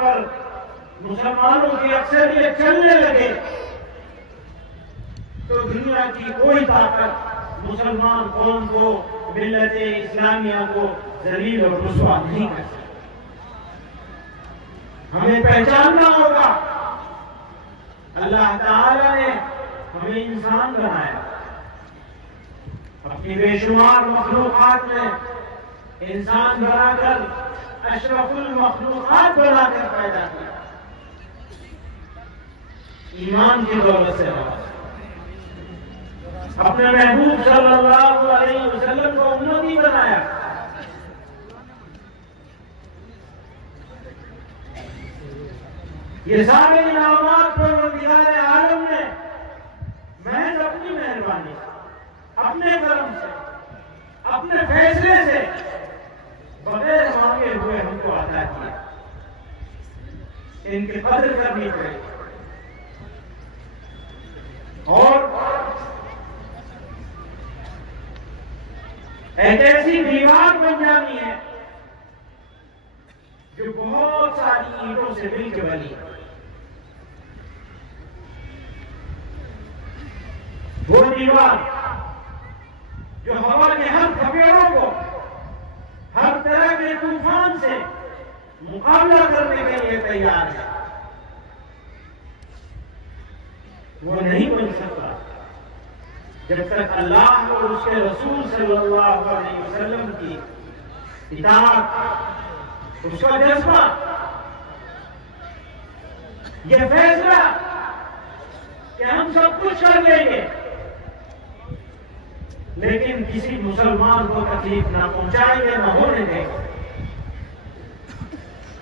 پر مسلمانوں کی اکثریت چلنے لگے تو دنیا کی کوئی طاقت مسلمان قوم کو، ملت اسلامیہ کو ذلیل اور رسوا نہیں کر سکتی۔ ہمیں پہچاننا ہوگا اللہ تعالی نے ہمیں انسان بنایا، اپنی بے شمار مخلوقات میں انسان بنا کر اشرف المخلوقات بنا کر پیدا کیا، ایمان کی دولت سے اپنے محبوب صلی اللہ علیہ وسلم کو امتی بنایا۔ یہ سارے انعامات پروردگار عالم نے محض اپنی مہربانی سے، اپنے کرم سے، اپنے فیصلے سے، بغیر مانگے ہوئے ہم کو عطا کیا۔ ان کی قدر کرنی پڑے اور ایک ایسی دیوار بن جانی ہے جو بہت ساری اینٹوں سے مل کے بنی ہے۔ وہ دیوار جو ہوا کے ہر تھپیڑوں کو، ہر طرح کے طوفان سے مقابلہ کرنے کے لیے تیار ہے، وہ نہیں بن سکتا جب تک اللہ اور اس کے رسول صلی اللہ علیہ وسلم کی اطاعت، اس کا جذبہ، یہ فیصلہ کہ ہم سب کچھ کر لیں گے لیکن کسی مسلمان کو تکلیف نہ پہنچائیں گے، نہ ہونے دیں گے۔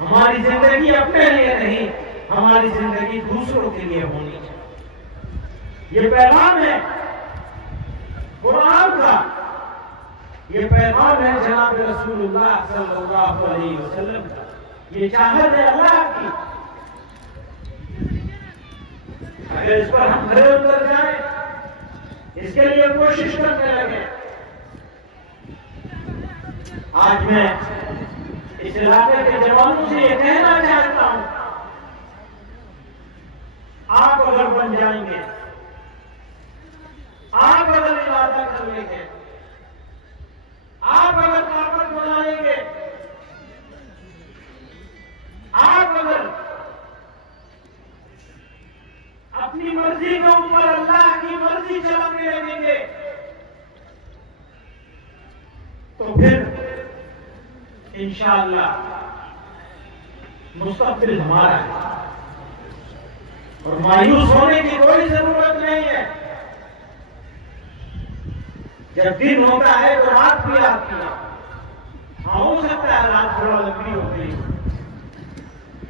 ہماری زندگی اپنے لیے نہیں، ہماری زندگی دوسروں کے لیے ہونی چاہیے۔ یہ پیغام ہے قرآن کا، یہ پیغام ہے جناب رسول اللہ صلی اللہ علیہ وسلم کا، یہ چاہت ہے اللہ کی۔ اگر اس پر ہم کھڑے اتر جائیں، اس کے لیے کوشش کرنے لگے۔ آج میں اس علاقے کے جوانوں سے یہ کہنا چاہتا ہوں، آپ اگر بن جائیں گے، آپ اگر ارادہ کر لیں گے، آپ اگر طاقت بنائیں گے، آپ اگر اپنی مرضی کے اوپر اللہ کی مرضی چلانے لگیں گے تو پھر انشاءاللہ مستقبل ہمارا ہے اور مایوس ہونے کی کوئی ضرورت نہیں ہے۔ جب دن ہوتا ہے تو رات بھی آتی ہے، ہاں ہو سکتا ہے رات تھوڑا لمبی ہو گئی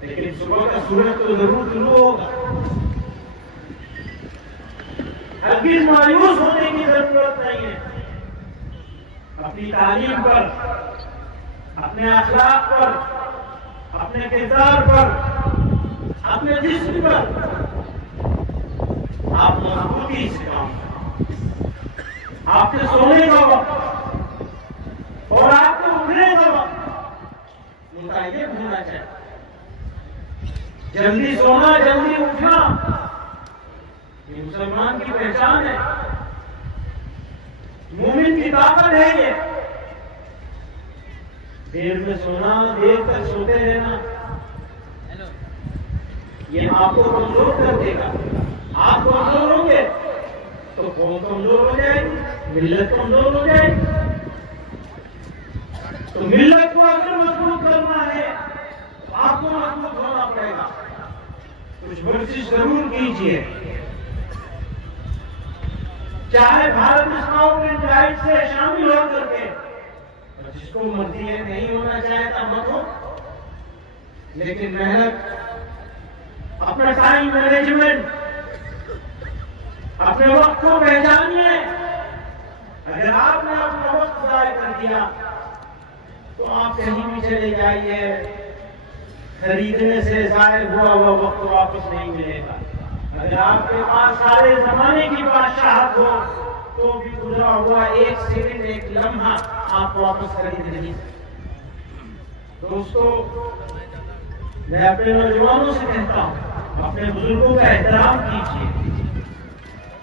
لیکن صبح کا سورج تو ضرور طلوع ہوگا۔ ہرگز مایوس ہونے کی ضرورت نہیں ہے۔ اپنی تعلیم پر، اپنے اخلاق پر، اپنے کردار پر، اپنے جسم پر آپ مضبوطی سے کام کریں۔ آپ کے سونے کا وقت اور آپ کے اٹھنے کا وقت متعین ہونا چاہیے۔ جلدی سونا، جلدی اٹھنا یہ مسلمان کی پہچان ہے، مومن کی طاقت ہے۔ یہ دیر میں سونا، دیر تک سوتے رہنا یہ آپ کو کمزور کر دے گا۔ آپ کمزور ہوں گے تو قوم کمزور ہو جائے گی، ملت کمزور ہو جائے گی۔ تو ملت کو اگر مضبوط کرنا ہے تو آپ کو مضبوط ہونا پڑے گا۔ کچھ ورزش ضرور کیجیے، چاہے بھارت اسکاؤٹ اینڈ گائیڈ سے شامل ہو کر کے، جس کو مرضی ہے نہیں ہونا چاہتا مت ہو، لیکن محنت، اپنا ٹائم مینجمنٹ، اپنے وقت کو پہچانیے۔ اگر آپ نے اپنا وقت ضائع کر دیا تو آپ کہیں بھی چلے جائیے، خریدنے سے ضائع ہوا وقت واپس نہیں ملے گا۔ اگر آپ کے پاس سارے زمانے کی بادشاہت ہو تو بھی گزرا ہوا ایک سیکنڈ، ایک لمحہ آپ واپس خرید نہیں سکتے۔ دوستو، میں اپنے نوجوانوں سے کہتا ہوں اپنے بزرگوں کا احترام کیجیے،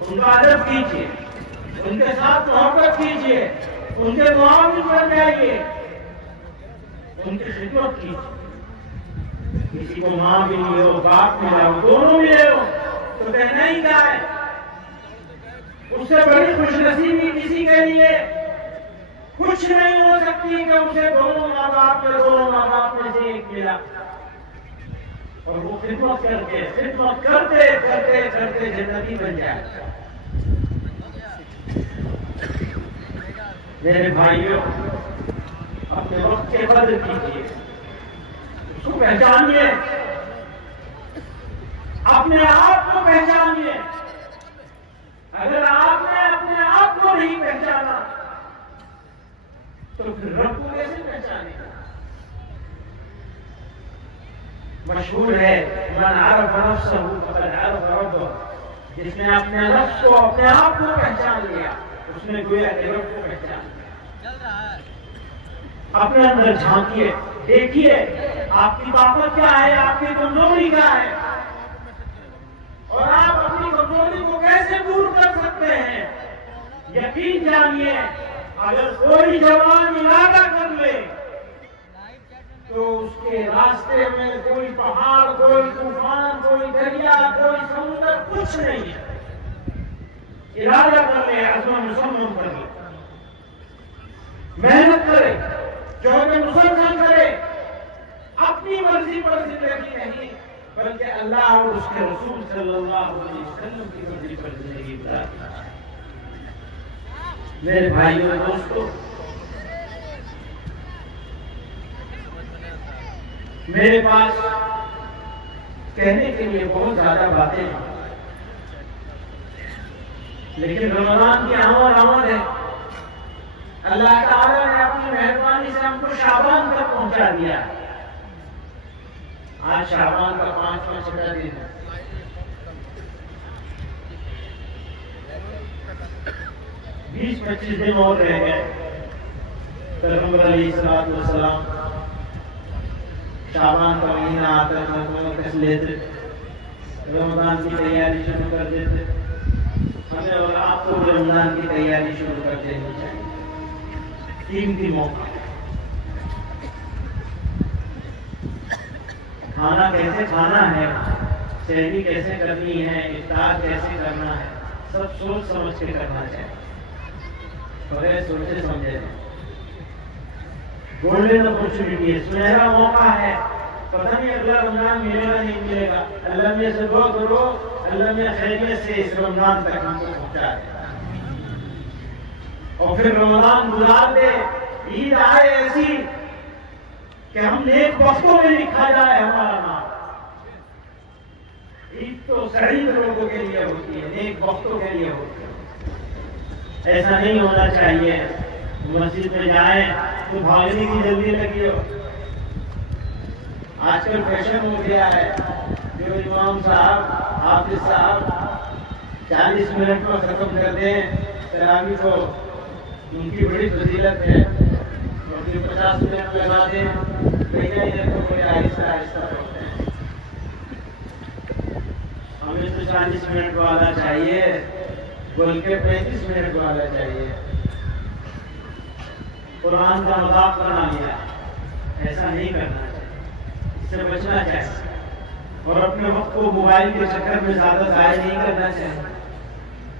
ان کا ادب کیجیے، ان کے ساتھ محبت کیجیے، ان کے معاون بن جائیے، ان کی خدمت کیجیے۔ کسی کو ماں بھی نہیں ہو، باپ ملا ہو، دونوں ملے ہو تو کہنا ہی کیا ہے؟ اس سے بڑی خوش نصیبی کسی کے لیے کچھ نہیں ہو سکتی کہ اسے دونوں ماں باپ میں سے ایک ملا اور وہ خدمت کرتے کرتے جنتی بن جائے۔ میرے بھائیوں، اپنے وقت کی قدر کیجیے، اس کو پہچانیے، اپنے آپ کو پہچانیے۔ اگر آپ نے اپنے آپ کو نہیں پہچانا تو پھر رب کو کیسے پہچانے گا؟ مشہور ہے من عرف نفسہ فقد عرف ربہ، جس نے اپنے نفس کو، اپنے آپ کو پہچان لیا، اس نے گویا کہ رب کو پہچان لیا۔ اپنے اندر جھانکیے، دیکھیے آپ کی طاقت کیا ہے، آپ کی کمزوری کیا ہے، اور آپ اپنی کمزوری کو کیسے دور کر سکتے ہیں۔ یقین جانیے، اگر کوئی جوان ارادہ کر لے تو اس کے راستے میں کوئی پہاڑ، کوئی طوفان، کوئی دریا، کوئی سمندر کچھ نہیں ہے۔ ارادہ کر لے، عزم مصمم کر لے، محنت کرے، جوہد مسلسل کرے، اپنی مرضی پر زندگی نہیں بلکہ اللہ اور اس کے رسول صلی اللہ علیہ وسلم کی مرضی پر زندگی گزارے۔ میرے بھائیوں اور دوستوں، میرے پاس کہنے کے لیے بہت زیادہ باتیں ہیں، لیکن رمضان کی آمد ہے۔ اللہ تعالیٰ نے اپنی مہربانی سے ہم کو شعبان تک پہنچا دیا۔ آج شعبان کا 5واں چھٹا دن ہے۔ 20-25 دن اور رہ گئے۔ پیغمبر علیہ السلام شعبان کا مہینہ آتا ہے، کس لیتے، رمضان کی تیاری شروع کر دیتے۔ ہمیں اور آپ کو بھی رمضان کی تیاری شروع کر دینی چاہیے۔ قیمتی موقع، کھانا کیسے کھانا ہے، سحری کیسے کرنی ہے، افطار کیسے کرنا ہے، سب سوچ سمجھ کے کرنا چاہیے، بغیر سوچے سمجھے۔ گولڈن اپرچونٹی ہے، سنہرا موقع ہے، پتہ نہیں اگلا رمضان ملے گا نہیں ملے گا۔ اللہ میں سے دعا کرو، اللہ میں خیریت سے اس رمضان تک ہم کو پہنچا دے اور پھر رمضان گزار دے، عید آئے ایسی کہ ہم نیک وقتوں میں لکھا جائے ہمارا نام۔ عید تو سعید لوگوں کے لیے ہوتی ہے، نیک وقتوں کے لیے ہوتی ہے۔ ایسا نہیں ہونا چاہیے مسجد میں جائیں تو بھاگنے کی جلدی لگی ہو۔ آج کل فیشن ہو گیا ہے، جو امام صاحب، حافظ صاحب 40 منٹ میں ختم کر دیں تراویح کو، ان کی بڑی فضیلت ہے۔ اور 50 منٹ لگا دیں، ادھر کو بڑے آہستہ آہستہ پڑھتے ہیں۔ ہمیں تو 40 منٹ والا چاہیے، بول کے 35 منٹ والا چاہیے۔ قرآن کا مذاق بنا لیا، ایسا نہیں کرنا چاہیے، اس سے بچنا چاہیے، اور اپنے وقت کو موبائل کے چکر میں زیادہ ضائع نہیں کرنا چاہیے۔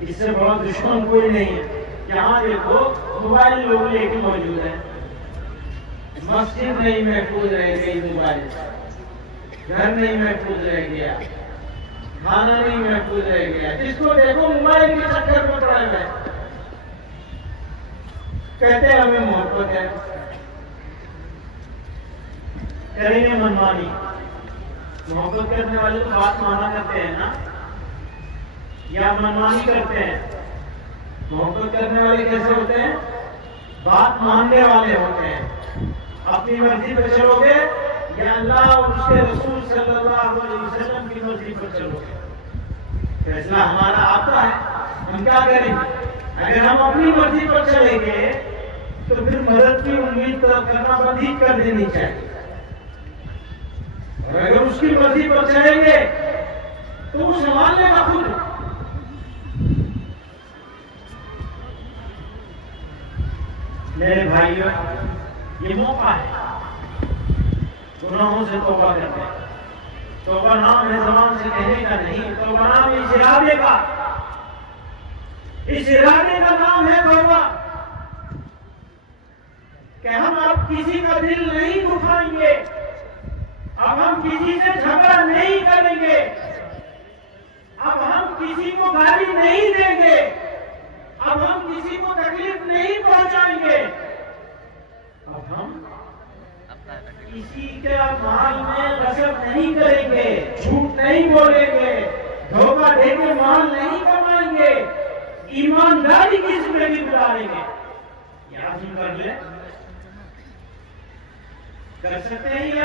اس سے بڑا دشمن کوئی نہیں ہے۔ جہاں دیکھو موبائل لوگ لے کے موجود ہیں۔ مسجد نہیں محفوظ رہ گئی موبائل سے، گھر نہیں محفوظ رہ گیا، کھانا نہیں محفوظ رہ گیا، جس کو دیکھو موبائل کے چکر میں پڑے ہوئے۔ کہتے ہیں ہمیں محبت ہے، کریں گے منمانی۔ محبت کرنے والے تو بات مانا کرتے ہیں نا، یا منمانی کرتے ہیں؟ محبت کرنے والے کیسے ہوتے ہیں؟ بات ماننے والے ہوتے ہیں۔ اپنی مرضی پر چلو گے یا اللہ اور اس کے رسول صلی اللہ علیہ وسلم کی مرضی پر چلو گے؟ فیصلہ ہمارا آپ کا ہے، ہم کیا کریں گے؟ اگر ہم اپنی مرضی پر چلیں گے تو پھر مدد کی امید کرنا بند ہی کر دینی چاہیے، اور اگر اس کی مرضی پر چلیں گے تو وہ سنبھالنے کا خود. میرے بھائیوں، یہ موقع ہے گناہوں سے توبہ کرنے. توبہ نام ہے زبان سے کہنے کا نہیں، توبہ نام ہے اس ارادے کا. اس ارادے کا نام ہے توبہ کہ ہم اب کسی کا دل نہیں دکھائیں گے، اب ہم کسی سے جھگڑا نہیں کریں گے، اب ہم کسی کو گالی نہیں دیں گے، اب ہم کسی کو تکلیف نہیں پہنچائیں گے، اب ہم کسی کے مال میں غصب نہیں کریں گے، جھوٹ نہیں بولیں گے، دھوکہ دے کے مال نہیں کمائیں گے، ایمانداری کی زندگی گزاریں گے. یہ عزم کر لیں. کر سکتے ہیں یہ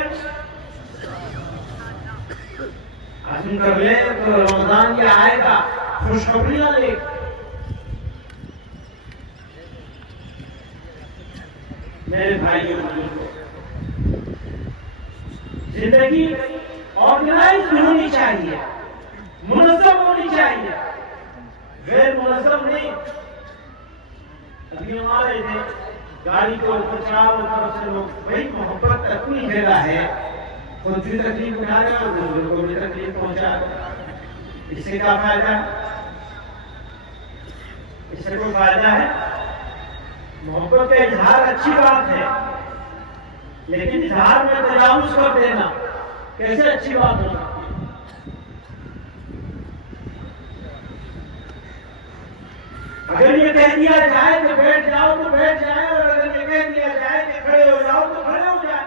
عزم کر لیں تو رمضان یہ آئے گا خوشخبریاں لے. میرے بھائیوں، زندگی آرگنائز ہونی چاہیے، منظم ہونی چاہیے، غیر منظم نہیں. ابھی ہم آ رہے تھے گاڑی کے اوپر چاروں طرف سے لوگ، بھائی محبت اپنی جگہ ہے، خود بھی تکلیف اٹھا رہے اور دوسروں کو بھی تکلیف پہنچا رہے. اس سے کیا فائدہ ہے؟ اس سے کوئی فائدہ ہے؟ محبت کا اظہار اچھی بات ہے، لیکن اظہار میں تجاوز کر دینا کیسے اچھی بات ہو سکتی ہے؟ اگر یہ کہہ دیا جائے کہ بیٹھ جاؤ تو بیٹھ جائے، اور اگر یہ کہہ دیا جائے کہ کھڑے ہو جاؤ تو کھڑے ہو جائے.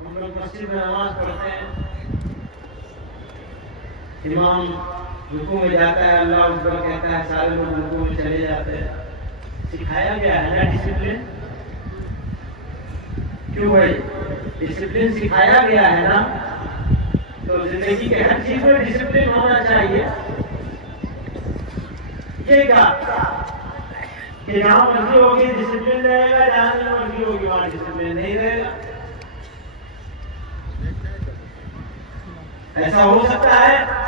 ہم لوگ مسجد میں نماز پڑھتے ہیں، امام رکوع میں جاتا ہے، اللہ اکبر کہتا ہے، سارے لوگ رکوع میں چلے جاتے ہیں. سکھایا گیا ہے نا ڈسپلن. کیوں بھائی؟ ڈسپلن سکھایا گیا ہے نا. تو زندگی کے ہر چیز میں ڈسپلن ہونا چاہیے. یہ کیا کہ جہاں مرضی ہوگی ڈسپلن رہے گا، جہاں نہیں مرضی ہوگی وہاں ڈسپلن نہیں رہے گا. ایسا ہو سکتا ہے